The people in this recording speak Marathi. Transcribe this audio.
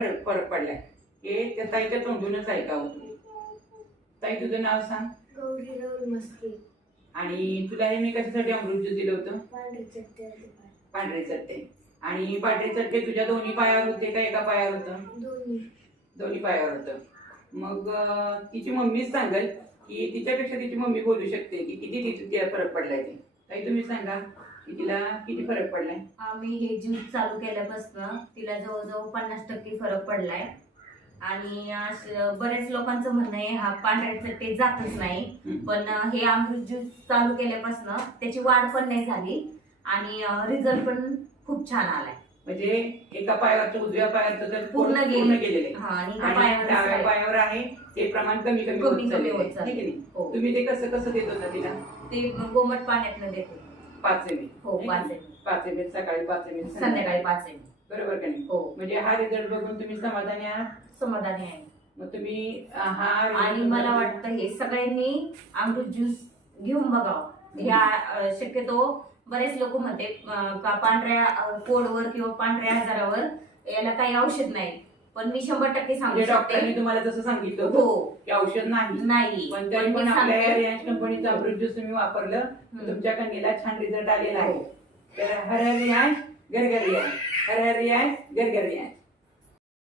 फरक पडलाय हे त्या ताईच्या तोंडूनच ऐकावं तुम्ही. ताई तुझं नाव सांग. गौरी राहुल मस्के. आणि तुला हे मी कशासाठी अमृत ज्यूस दिलं होतं? पांढरे चट्टे होते. पांढरे चट्टे. आणि पांढरे चट्टे तुझ्या दोन्ही पायावर होते का एका पायावर होतं? दोन्ही पायावर होतं. मग तिची मम्मीच सांगेल की तिच्यापेक्षा तिची मम्मी बोलू शकते की किती तिला फरक पडलाय ते. ताई तुम्ही सांगा की तिला किती फरक पडलाय? आम्ही हे ज्यूस चालू केल्यापासून तिला जवळजवळ 50% फरक पडलाय. आणि बरेच लोकांचं म्हणणं आहे हा पांढऱ्या चट्टे जातच नाही, पण हे अमृत ज्यूस चालू केल्यापासून त्याची वाढ पण नाही झाली आणि रिझल्ट पण खूप छान आलाय. म्हणजे एका पायावरचं उजव्या पायावरचं तर पूर्ण गेलेले आणि डाव्या पायावर आहे ते प्रमाण कमी कमी होत चाललंय. तुम्ही ते कसं कसं देत होता तिला? ते कोमट पाण्यातनं देतो. 5 ml. हो 5 ml. 5 ml सकाळी, 5 ml संध्याकाळी 5 ml. बरोबर का नाही? हो. म्हणजे हा रिझल्ट बघून तुम्ही समाधानी आहात? समाधानी आहे. मग तुम्ही हा आणि मला वाटतं हे सगळ्यांनी अमृत ज्यूस घेऊन बघावं. ह्या शक्यतो बरेच लोक म्हणते पांढऱ्या पोटवर किंवा पांढऱ्या आजारावर याला काही औषध नाही, पण मी 100% सांगू शकते डॉक्टरांनी तुम्हाला जसं सांगितलं हो की औषध नाही, पण तरी पण आपल्या रियांश कंपनीचं अमृत ज्यूस तुम्ही वापरलं तर तुमच्या कन्येला छान रिझल्ट आलेला आहे. तर हर हर रियांश घर घर रियांश, हर हर रियांश घर घर रियांश.